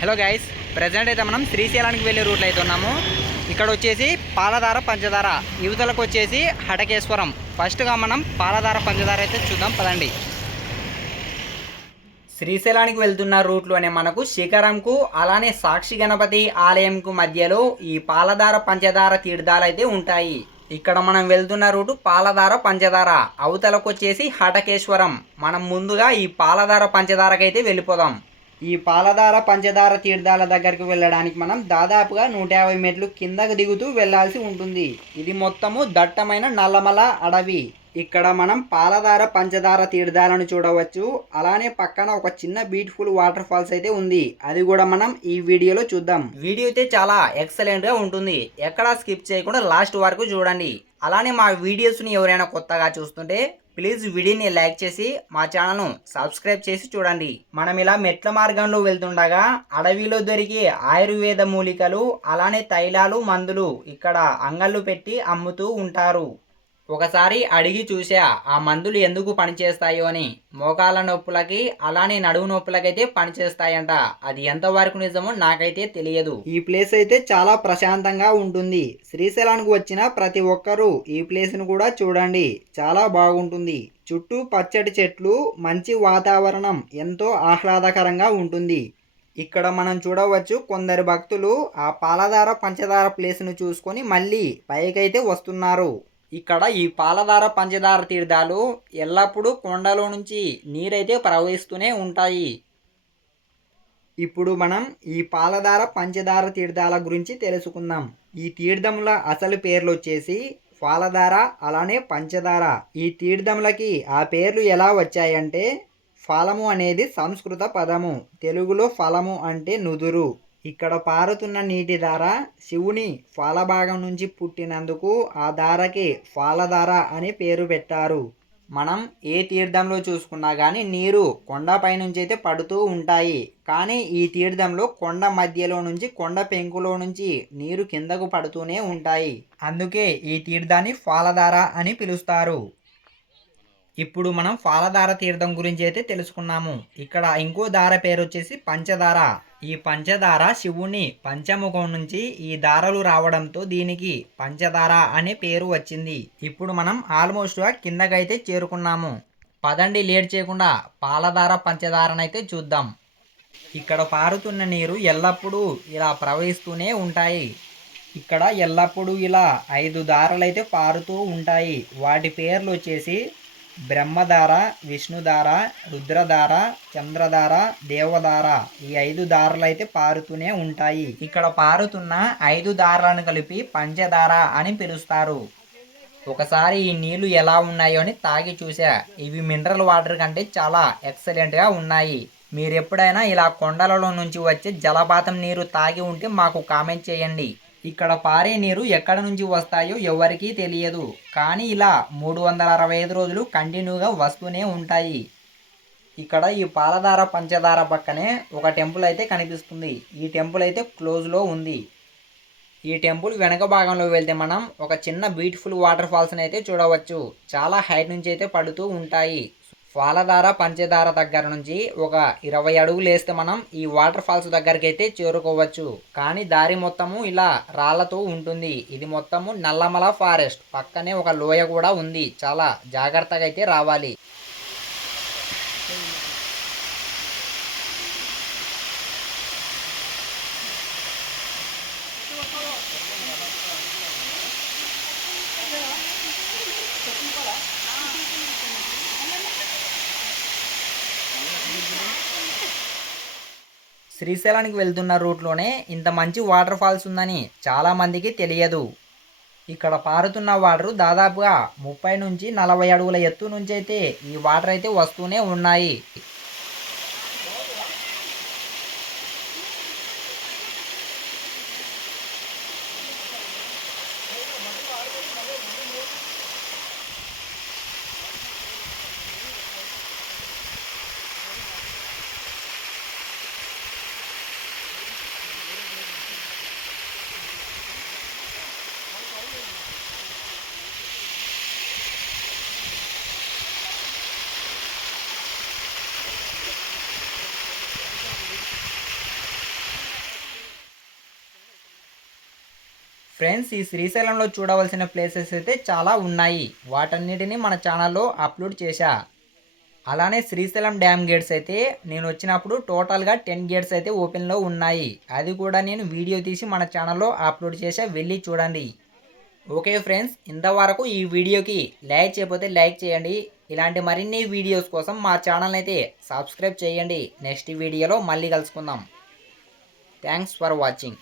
Hello guys present అయితే మనం శ్రీశైలానికి వెళ్ళే రూట్లో అయితే ఉన్నాము. ఇక్కడ వచ్చేసి పాలధార పంచదార యువతలకు వచ్చేసి హటకేశ్వరం. ఫస్ట్గా మనం పాలధార పంచదార అయితే చూద్దాం. పదండి. శ్రీశైలానికి వెళ్తున్న రూట్లోనే మనకు శిఖరంకు అలానే సాక్షి గణపతి ఆలయంకు మధ్యలో ఈ పాలధార పంచదార తీర్థాలు అయితే ఉంటాయి. ఇక్కడ మనం వెళ్తున్న రూటు పాలధార పంచదార అవతలకు వచ్చేసి హటకేశ్వరం. మనం ముందుగా ఈ పాలధార పంచదారకైతే వెళ్ళిపోదాం. ఈ పాలధార పంచదార తీర్థాల దగ్గరికి వెళ్ళడానికి మనం దాదాపుగా నూట యాభై మెట్లు కిందకు దిగుతూ వెళ్ళాల్సి ఉంటుంది. ఇది మొత్తము దట్టమైన నల్లమల అడవి. ఇక్కడ మనం పాలధార పంచదార తీర్థాలను చూడవచ్చు. అలానే పక్కన ఒక చిన్న బ్యూటిఫుల్ వాటర్ ఫాల్స్ అయితే ఉంది. అది కూడా మనం ఈ వీడియోలో చూద్దాం. వీడియో అయితే చాలా ఎక్సలెంట్గా ఉంటుంది. ఎక్కడా స్కిప్ చేయకుండా లాస్ట్ వరకు చూడండి. అలానే మా వీడియోస్ని ఎవరైనా కొత్తగా చూస్తుంటే ప్లీజ్ వీడియోని లైక్ చేసి మా ఛానల్ను సబ్స్క్రైబ్ చేసి చూడండి. మనం ఇలా మెట్ల మార్గంలో వెళ్తుండగా అడవిలో దొరికే ఆయుర్వేద మూలికలు అలానే తైలాలు మందులు ఇక్కడ అంగళ్ళు పెట్టి అమ్ముతూ ఉంటారు. ఒకసారి అడిగి చూసా ఆ మందులు ఎందుకు పనిచేస్తాయో అని. మోకాల నొప్పులకి అలానే నడువు నొప్పులకైతే పనిచేస్తాయంట. అది ఎంతవరకు నిజమో నాకైతే తెలియదు. ఈ ప్లేస్ అయితే చాలా ప్రశాంతంగా ఉంటుంది. శ్రీశైలానికి వచ్చిన ప్రతి ఒక్కరూ ఈ ప్లేస్ను కూడా చూడండి. చాలా బాగుంటుంది. చుట్టూ పచ్చటి చెట్లు మంచి వాతావరణం ఎంతో ఆహ్లాదకరంగా ఉంటుంది. ఇక్కడ మనం చూడవచ్చు కొందరు భక్తులు ఆ పాలధార పంచదార ప్లేస్ను చూసుకొని మళ్ళీ పైకైతే వస్తున్నారు. ఇక్కడ ఈ పాలధార పంచదార తీర్థాలు ఎల్లప్పుడూ కొండలో నుంచి నీరైతే ప్రవహిస్తూనే ఉంటాయి. ఇప్పుడు మనం ఈ పాలధార పంచదార తీర్థాల గురించి తెలుసుకుందాం. ఈ తీర్థముల అసలు పేర్లు వచ్చేసి పాలధార అలానే పంచదార. ఈ తీర్థములకి ఆ పేర్లు ఎలా వచ్చాయంటే ఫలము అనేది సంస్కృత పదము. తెలుగులో ఫలము అంటే నుదురు. ఇక్కడ పారుతున్న నీటి ధార శివుని ఫాలభాగం నుంచి పుట్టినందుకు ఆ ధారకి ఫాలధార అని పేరు పెట్టారు. మనం ఏ తీర్థంలో చూసుకున్నా కానీ నీరు కొండపై నుంచి అయితే పడుతూ ఉంటాయి. కానీ ఈ తీర్థంలో కొండ మధ్యలో నుంచి కొండ పెంకులో నుంచి నీరు కిందకు పడుతూనే ఉంటాయి. అందుకే ఈ తీర్థాన్ని ఫాలధార అని పిలుస్తారు. ఇప్పుడు మనం ఫాలధార తీర్థం గురించి అయితే తెలుసుకున్నాము. ఇక్కడ ఇంకో దార పేరు వచ్చేసి పంచదార ఈ పంచదార శివుని పంచముఖం నుంచి ఈ దారలు రావడంతో దీనికి పంచదార అనే పేరు వచ్చింది. ఇప్పుడు మనం ఆల్మోస్ట్ కిందకైతే చేరుకున్నాము. పదండి లేట్ చేయకుండా పాలధార పంచదారనైతే చూద్దాం. ఇక్కడ పారుతున్న నీరు ఎల్లప్పుడూ ఇలా ప్రవహిస్తూనే ఉంటాయి. ఇక్కడ ఎల్లప్పుడూ ఇలా ఐదు దారలైతే పారుతూ ఉంటాయి. వాటి పేర్లు వచ్చేసి బ్రహ్మధార విష్ణుధార రుద్రధార చంద్రధార దేవధార ఈ ఐదు దారులు అయితే పారుతూనే ఉంటాయి. ఇక్కడ పారుతున్న ఐదు దారాలను కలిపి పంచదార అని పిలుస్తారు. ఒకసారి ఈ నీళ్ళు ఎలా ఉన్నాయో అని తాగి చూసా. ఇవి మినరల్ వాటర్ కంటే చాలా ఎక్సలెంట్గా ఉన్నాయి. మీరు ఎప్పుడైనా ఇలా కొండలలో నుంచి వచ్చే జలపాతం నీరు తాగి ఉంటే మాకు కామెంట్ చేయండి. ఇక్కడ పారే నీరు ఎక్కడ నుంచి వస్తాయో ఎవరికీ తెలియదు. కానీ ఇలా మూడు వందల అరవై ఐదు రోజులు కంటిన్యూగా వస్తూనే ఉంటాయి. ఇక్కడ ఈ పాలధార పంచదార పక్కనే ఒక టెంపుల్ అయితే కనిపిస్తుంది. ఈ టెంపుల్ అయితే క్లోజ్లో ఉంది. ఈ టెంపుల్ వెనక భాగంలో వెళ్తే మనం ఒక చిన్న బ్యూటిఫుల్ వాటర్ ఫాల్స్ని అయితే చూడవచ్చు. చాలా హైట్ నుంచి అయితే పడుతూ ఉంటాయి. పాలధార పంచదార దగ్గర నుంచి ఒక ఇరవై అడుగులు వేస్తే మనం ఈ వాటర్ ఫాల్స్ దగ్గరికి అయితే చేరుకోవచ్చు. కానీ దారి మొత్తము ఇలా రాళ్ళతో ఉంటుంది. ఇది మొత్తము నల్లమల ఫారెస్ట్. పక్కనే ఒక లోయ కూడా ఉంది. చాలా జాగ్రత్తగా అయితే రావాలి. శ్రీశైలానికి వెళ్తున్న రూట్లోనే ఇంత మంచి వాటర్ ఫాల్స్ ఉందని చాలామందికి తెలియదు. ఇక్కడ పారుతున్న వాటర్ దాదాపుగా ముప్పై నుంచి నలభై అడుగుల ఎత్తు నుంచి అయితే ఈ వాటర్ అయితే వస్తూనే ఉన్నాయి. ఫ్రెండ్స్ ఈ శ్రీశైలంలో చూడవలసిన ప్లేసెస్ అయితే చాలా ఉన్నాయి. వాటన్నిటిని మన ఛానల్లో అప్లోడ్ చేశా. అలానే శ్రీశైలం డ్యామ్ గేట్స్ అయితే నేను వచ్చినప్పుడు టోటల్గా టెన్ గేట్స్ అయితే ఓపెన్లో ఉన్నాయి. అది కూడా నేను వీడియో తీసి మన ఛానల్లో అప్లోడ్ చేసా వెళ్ళి చూడండి. ఓకే ఫ్రెండ్స్ ఇంతవరకు ఈ వీడియోకి లైక్ చేయకపోతే లైక్ చేయండి. ఇలాంటి మరిన్ని వీడియోస్ కోసం మా ఛానల్ అయితే సబ్స్క్రైబ్ చేయండి. నెక్స్ట్ వీడియోలో మళ్ళీ కలుసుకుందాం. Thanks for watching.